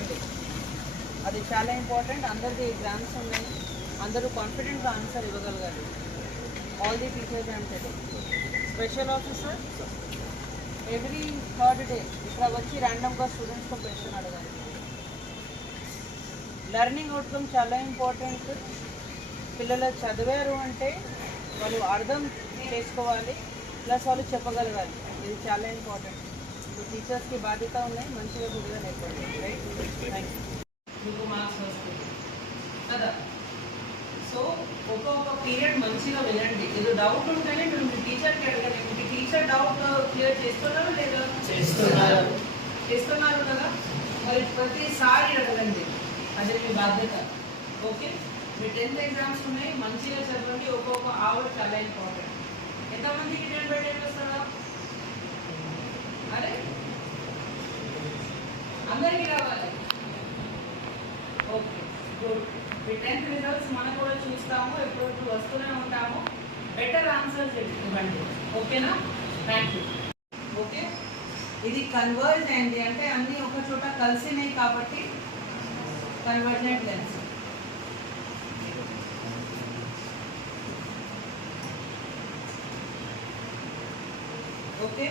ఇవ్వండి. అది చాలా ఇంపార్టెంట్. అందరిది ఎగ్జామ్స్ ఉన్నాయి, అందరూ కాన్ఫిడెంట్గా ఆన్సర్ ఇవ్వగలగాలి. All the teachers and telling. Special officer every third day ఇక్కడ వచ్చి ర్యాండమ్గా స్టూడెంట్స్తో క్వశ్చన్ అడగాలి. లెర్నింగ్ అవుట్కమ్ చాలా ఇంపార్టెంట్. పిల్లలు చదివారు అంటే వాళ్ళు అర్థం చేసుకోవాలి, ప్లస్ వాళ్ళు చెప్పగలగాలి. ఇది చాలా ఇంపార్టెంట్. ఇప్పుడు టీచర్స్కి బాధ్యత ఉన్నాయి, మంచిగా గుడిగా నేర్పండి. Right, thank you. మీకు మార్క్స్ వస్తుంది కదా. సో ఒక్కొక్క పీరియడ్ మంచిగా వినండి. ఏదో డౌట్ ఉంటేనే మీరు మీ టీచర్కి అడగండి. మీ టీచర్ డౌట్ క్లియర్ చేస్తున్నారా లేదా? చేస్తున్నారు కదా. మరి ప్రతిసారి అడగండి, అది మీ బాధ్యత. ఓకే, మీ 10th ఎగ్జామ్స్ ఉన్నాయి, మంచిగా చదవండి. ఒక్కొక్క అవర్ చాలా ఇంపార్టెంట్. ఎంతమందికి 10/10 వస్తుందా? అరే అందరికీ రావాలి. Okay, good. మీ 10th రిజల్ట్స్ మనం కూడా చూస్తాము, ఎప్పుడు వస్తూనే ఉంటాము. బెటర్ ఆన్సర్స్ ఇవ్వండి. ఓకేనా? Thank you. ఓకే, ఇది కన్వర్జ్ అయింది అంటే అన్నీ ఒక చోట కలిసినాయి కాబట్టి కన్వర్జెంట్ లెన్స్. ఓకే,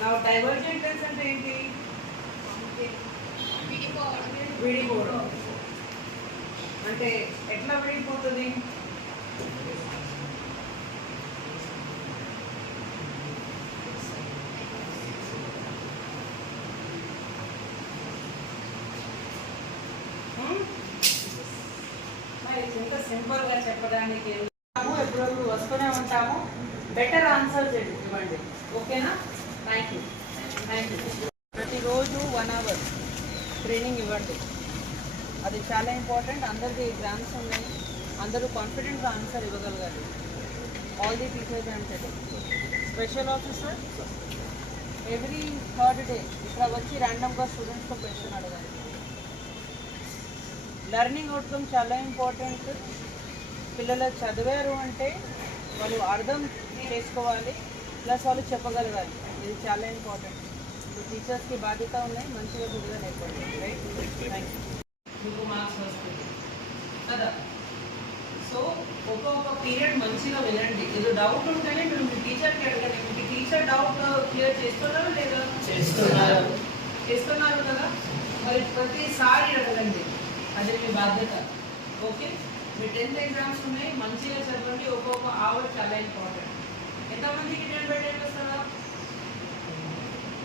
నా డైవర్జెంట్ లెన్స్ అంటే ఏంటి? విడిపోవడం. అంటే ఎట్లా విడిపోతుంది? ఇంకా సింపుల్గా చెప్పడానికి ఎప్పుడు వస్తూనే ఉంటాము. బెటర్ ఆన్సర్స్ ఇవ్వండి. ఓకేనా? Thank you. ప్రతిరోజు 1 అవర్ ట్రైనింగ్ ఇవ్వండి. అది చాలా ఇంపార్టెంట్. అందరిది ఎగ్జామ్స్ ఉన్నాయి, అందరూ కాన్ఫిడెంట్గా ఆన్సర్ ఇవ్వగలగాలి. All the teachers and telling. Special officer every third day ఇక్కడ వచ్చి ర్యాండమ్గా స్టూడెంట్స్తో క్వశ్చన్ అడగాలి. లెర్నింగ్ అవుట్కమ్ చాలా ఇంపార్టెంట్. పిల్లలు చదివారు అంటే వాళ్ళు అర్థం చేసుకోవాలి, ప్లస్ వాళ్ళు చెప్పగలగాలి. ఇది చాలా ఇంపార్టెంట్. ఇప్పుడు టీచర్స్కి బాధ్యత ఉన్నాయి, మంచిగా గుడిగా నేర్పండి. Right, thank you. మీకు మార్క్స్ వస్తుంది కదా. సో ఒక్కొక్క పీరియడ్ మంచిగా వినండి. ఏదో డౌట్ ఉంటేనే మీరు మీ టీచర్కి అడగండి. మీ టీచర్ డౌట్ క్లియర్ చేస్తున్నారా లేదా? చేస్తున్నారు కదా. మరి ప్రతిసారి అడగండి, అది మీ బాధ్యత. ఓకే, మీ 10th ఎగ్జామ్స్ ఉన్నాయి, మంచిగా చదవండి. ఒక్కొక్క అవర్ చాలా ఇంపార్టెంట్. ఎంతమందికి 10/10 వస్తుందా?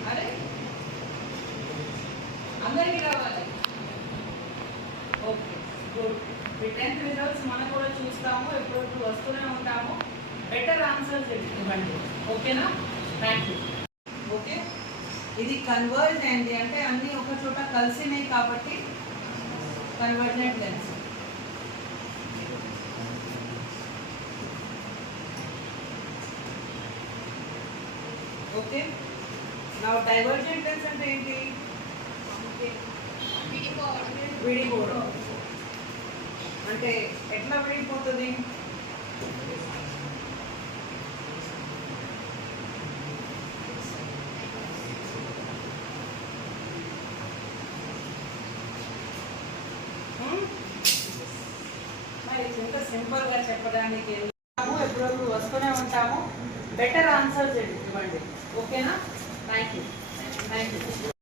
అరే అందరికీ రావాలి. Okay, good. మీ 10th రిజల్ట్స్ మనం కూడా చూస్తాము, ఎప్పుడు వస్తూనే ఉంటాము. బెటర్ ఆన్సర్స్ ఇవ్వండి. ఓకేనా? Thank you. ఓకే, ఇది కన్వర్జ్ అయింది అంటే అన్నీ ఒక చోట కలిసినాయి కాబట్టి కన్వర్జెంట్ లెన్స్. ఓకే, నా డైవర్జెంట్ లెన్స్ అంటే ఏంటి? విడిపోవడం. అంటే ఎట్లా విడిపోతుంది? ఇంకా సింపుల్గా చెప్పడానికి ఎప్పుడు వస్తూనే ఉంటాము. బెటర్ ఆన్సర్స్ ఇవ్వండి. ఓకేనా? Thank you.